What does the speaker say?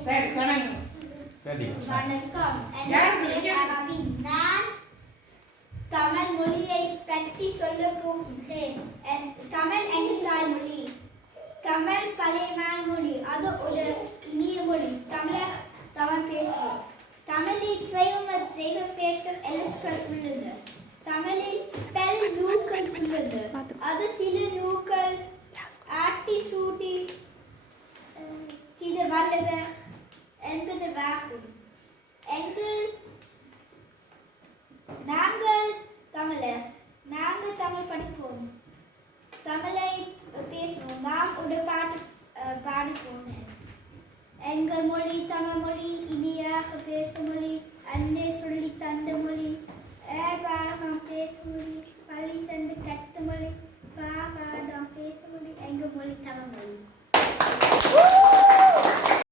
சரி வணக்கம். வணக்கம். என் பெயர் அரவிந்த். நான் தமிழ் மொழியை பற்றி சொல்ல போகின்றேன். தமிழ் என் தாய்மொழி. தமிழ் பழைய மொழி. அது ஒரு இனிய மொழி. தமிழ் பேசுவோம். தமிழில் 247 எழுத்துக்கள் உள்ளது. தமிழில் பல நூல்கள் உள்ளது. அது சில நூல்கள் ஆட்டி சூட்டி சில வல்லவர் என்பதாகும். நாங்கள் தமிழர். நாங்கள் தமிழ் படிப்போம். தமிழை பேசுவோம். நான் ஒரு பாட்டு பாட போனேன். எங்கள் மொழி தமிழ் மொழி, இனியாக பேசும் மொழி, அன்னே சொல்லி தந்த மொழி, பாடம் பேசும் மொழி, பள்ளி சென்று கற்ற மொழி, பாடம் பேசும் மொழி, எங்கள் மொழி தமிழ் மொழி.